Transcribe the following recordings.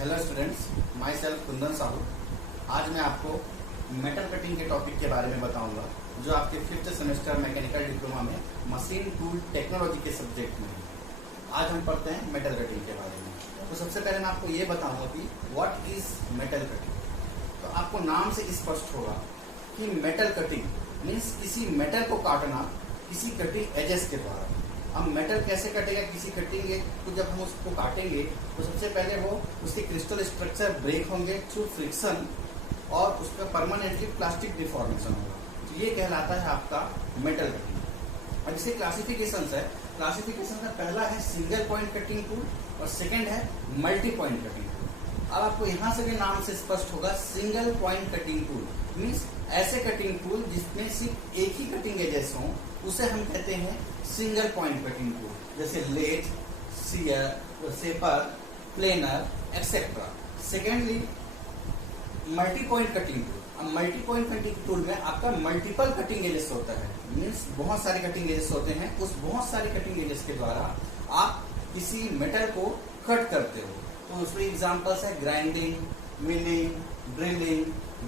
Hello students, my self Kundan Sahu. आज मैं आपको मेटल कटिंग के टॉपिक के बारे में बताऊंगा जो आपके 5th सेमेस्टर मैकेनिकल डिप्लोमा में मशीन टूल टेक्नोलॉजी के सब्जेक्ट में है। आज हम पढ़ते हैं मेटल कटिंग के बारे में। तो सबसे पहले मैं आपको ये बताऊंगा कि व्हाट इज मेटल कटिंग। तो आपको नाम से स्पष्ट होगा कि मेटल कटिंग मीन्स किसी मेटल को काटना किसी कटिंग एजेस के द्वारा। अब मेटल कैसे कटेगा किसी कटिंग तो जब हम उसको काटेंगे तो सबसे पहले वो उसके क्रिस्टल स्ट्रक्चर ब्रेक होंगे थ्रू फ्रिक्शन और उसका परमानेंटली प्लास्टिक डिफॉर्मेशन होगा। तो ये कहलाता है आपका मेटल कटिंग। अब इसके क्लासिफिकेशन है। क्लासिफिकेशन का पहला है सिंगल पॉइंट कटिंग टूल और सेकेंड है मल्टी पॉइंट कटिंग टूल। अब आपको यहाँ से भी नाम से स्पष्ट होगा single point cutting tool means ऐसे कटिंग टूल जिसमें सिर्फ एक ही कटिंग एजेस हो उसे हम कहते हैं सिंगल पॉइंट कटिंग टूल, जैसे lathe, shear, shaper, planer etcetera. Secondly multi point cutting tool. अब मल्टी पॉइंट कटिंग टूल में आपका मल्टीपल कटिंग एजेस होता है मीन्स बहुत सारे कटिंग एजेस होते हैं। उस बहुत सारे कटिंग एजेस के द्वारा आप किसी मेटल को कट करते हो। तो उसमें एग्जांपल्स है grinding, milling, drilling,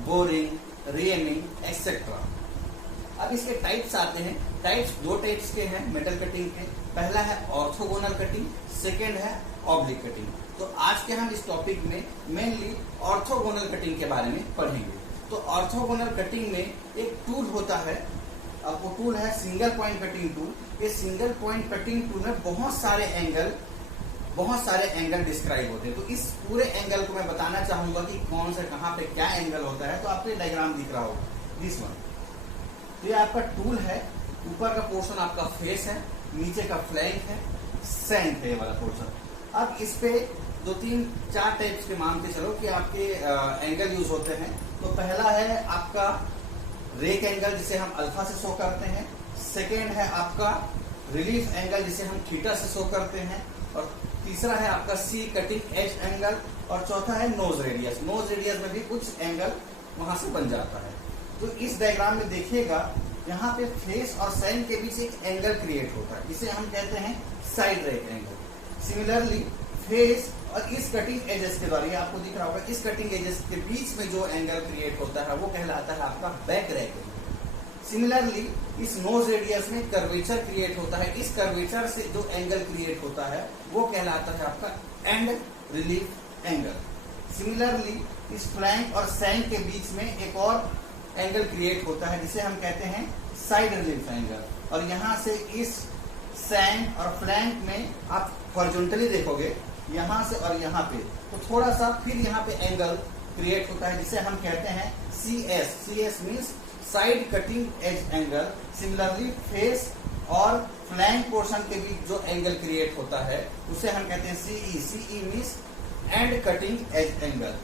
boring, reaming etcetera. अब इसके टाइप्स आते हैं। टाइप्स दो टाइप्स के हैं मेटल कटिंग के। पहला है ऑर्थोगोनल कटिंग, सेकेंड है ऑब्लिक कटिंग। तो आज के हम इस टॉपिक में मेनली ऑर्थोगोनल कटिंग के बारे में पढ़ेंगे। तो ऑर्थोगोनल कटिंग में एक टूल होता है। अब वो टूल है सिंगल पॉइंट कटिंग टूल। ये सिंगल पॉइंट कटिंग टूल में बहुत सारे एंगल डिस्क्राइब होते हैं। तो इस पूरे एंगल को मैं बताना चाहूंगा कि कौन से कहाँ पे क्या एंगल होता है। तो आपको डायग्राम दिख रहा होगा दिस वन। तो ये आपका टूल है। ऊपर का पोर्शन आपका फेस है, नीचे का फ्लैंक है, सैंक है ये वाला पोर्शन। अब इस पे 2, 3, 4 टाइप्स के मानते चलो कि आपके एंगल यूज होते हैं। तो पहला है आपका रेक एंगल जिसे हम अल्फा से शो करते हैं। सेकेंड है आपका रिलीफ एंगल जिसे हम थीटा से शो करते हैं। और तीसरा है आपका सी कटिंग एज एंगल। और चौथा है नोज रेडियस। नोज रेडियस में भी कुछ एंगल वहां से बन जाता है। तो इस डायग्राम में देखिएगा यहाँ पे फेस और सैन के बीच एक एंगल क्रिएट होता है, इसे हम कहते हैं side rake angle. Similarly face और इस कटिंग एजेस के द्वारा, ये आपको दिख रहा होगा, इस कटिंग एजेस के बीच में जो एंगल क्रिएट होता है वो कहलाता है आपका बैक रेक एंगल। सिमिलरली इस नोज रेडियस में कर्वेचर क्रिएट होता है। इस कर्वेचर से जो एंगल क्रिएट होता है वो कहलाता है आपका एंड रिलीफ एंगल। सिमिलरली इस फ्लैंक और सैंक के बीच में एक और एंगल क्रिएट होता है जिसे हम कहते हैं साइड रिलीफ एंगल। और यहाँ से इस सैंक और फ्लैंक में आप हॉरिजॉन्टली देखोगे यहाँ से और यहाँ पे तो थोड़ा सा फिर यहाँ पे एंगल क्रिएट होता है जिसे हम कहते हैं CS। CS means side cutting edge angle. Similarly face और फ्लैंक पोर्शन के बीच जो एंगल क्रिएट होता है उसे हम कहते हैं CE। CE means and cutting edge angle.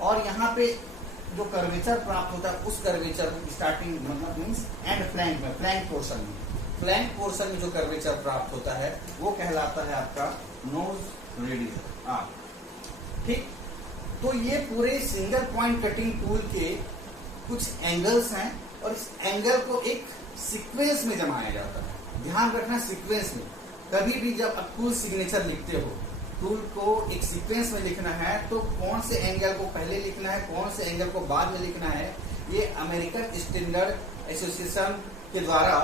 और यहाँ पे जो कर्वेचर प्राप्त होता है उस कर्वेचर स्टार्टिंग मतलब मीन्स एंड फ्लैंक में, फ्लैंक पोर्शन में जो कर्वेचर प्राप्त होता है वो कहलाता है आपका नोज रेडियस। ठीक, तो ये पूरे सिंगल पॉइंट कटिंग टूल के कुछ एंगल्स हैं और इस एंगल को एक सीक्वेंस में जमाया जाता है। ध्यान रखना सीक्वेंस में। कभी भी जब आप टूल सिग्नेचर लिखते हो, टूल को एक सीक्वेंस में लिखना है तो कौन से एंगल को पहले लिखना है, कौन से एंगल को बाद में लिखना है, ये अमेरिकन स्टैंडर्ड एसोसिएशन के द्वारा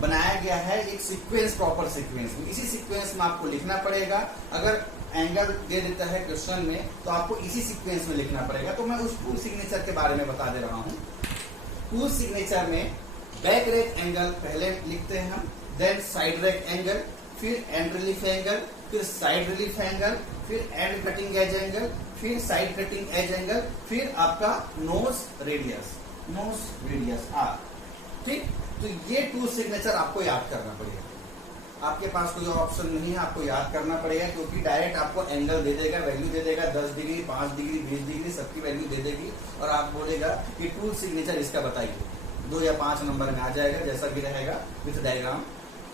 बनाया गया है एक सीक्वेंस, प्रॉपर सीक्वेंस में। इसी सीक्वेंस में आपको लिखना पड़ेगा। अगर एंगल दे देता है क्वेश्चन में तो आपको इसी सीक्वेंस में लिखना पड़ेगा। तो मैं उस टूल सिग्नेचर के बारे में बता दे रहा हूँ। टूल सिग्नेचर में बैक रेक एंगल पहले लिखते हैं हम, देन साइड रेक एंगल, फिर एंड रिलीफ एंगल, फिर साइड रिलीफ एंगल, फिर एंड कटिंग एज एंगल, फिर साइड कटिंग एज एंगल, फिर आपका नोज रेडियस आर। ठीक, तो ये टू सिग्नेचर आपको याद करना पड़ेगा। आपके पास कोई ऑप्शन नहीं है, आपको याद करना पड़ेगा क्योंकि डायरेक्ट आपको एंगल दे देगा, वैल्यू दे देगा 10 डिग्री, 5 डिग्री, 20 डिग्री सबकी वैल्यू दे देगी और आप बोलेगा कि टूल सिग्नेचर इसका बताइए। 2 या 5 नंबर में आ जाएगा जैसा भी रहेगा विथ डायग्राम।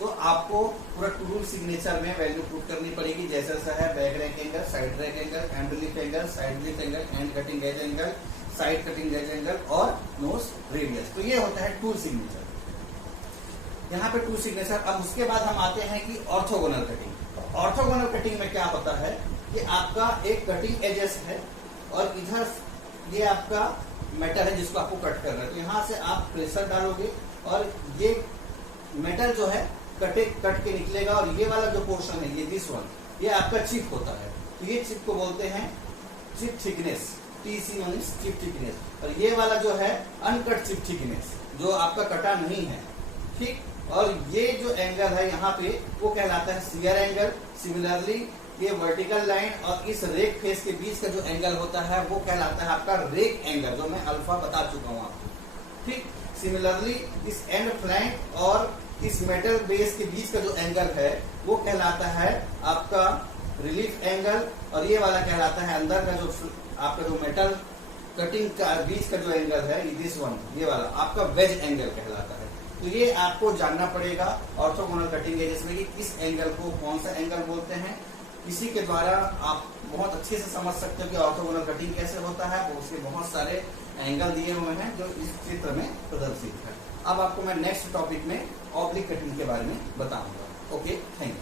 तो आपको पूरा टूल सिग्नेचर में वैल्यू पुट करनी पड़ेगी जैसा सा है back rake angle, side rake angle, end relief angle, side relief angle, end cutting edge angle, side cutting edge angle और नोज रेडियस। तो ये होता है टूल सिग्नेचर। यहाँ पे टूल सिग्नेचर। अब उसके बाद हम आते हैं कि ऑर्थोगोनल कटिंग। ऑर्थोगोनल कटिंग में क्या होता है ये आपका एक कटिंग एजेस है और इधर ये आपका मेटल है जिसको आपको कट करना है। तो यहाँ से आप प्रेशर डालोगे और ये मेटल जो है कट के निकलेगा और ये वाला जो पोर्शन है ये दिस वन ये आपका चिप होता है। तो ये चिप को बोलते हैं chip thickness, TC means chip thickness. और ये वाला जो है अनकट चिप थिकनेस जो आपका कटा नहीं है, ठीक। और ये जो एंगल है यहाँ पे वो कहलाता है शियर एंगल। सिमिलरली ये वर्टिकल लाइन और इस रेक फेस के बीच का जो एंगल होता है वो कहलाता है आपका रेक एंगल, जो मैं अल्फा बता चुका हूँ आपको, ठीक। सिमिलरली इस एंड फ्लैंक और इस मेटल बेस के बीच का जो एंगल है वो कहलाता है आपका रिलीफ एंगल। और ये वाला कहलाता है अंदर का जो आपका जो मेटल कटिंग का बीच का जो एंगल है दिस वन ये वाला आपका वेज एंगल कहलाता है। तो ये आपको जानना पड़ेगा ऑर्थोगोनल कटिंग एजेस में कि इस एंगल को कौन सा एंगल बोलते हैं। इसी के द्वारा आप बहुत अच्छे से समझ सकते हो कि ऑर्थोगोनल कटिंग कैसे होता है। और उसके बहुत सारे एंगल दिए हुए हैं जो इस चित्र में प्रदर्शित है। अब आपको मैं नेक्स्ट टॉपिक में ऑब्लिक कटिंग के बारे में बताऊंगा। Okay, thank you.